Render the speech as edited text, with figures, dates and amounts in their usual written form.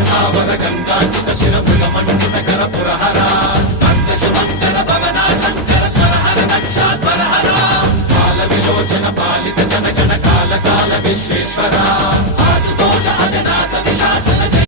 స్థావర గంగాచిత శిరముల మండిత కర పురహర భక్తశుభంకర భవనా శంకర స్వరహర దక్షాధ్వరహర కాల విలోచన పాలిత జనగణ కాల కాల విశ్వేశ్వర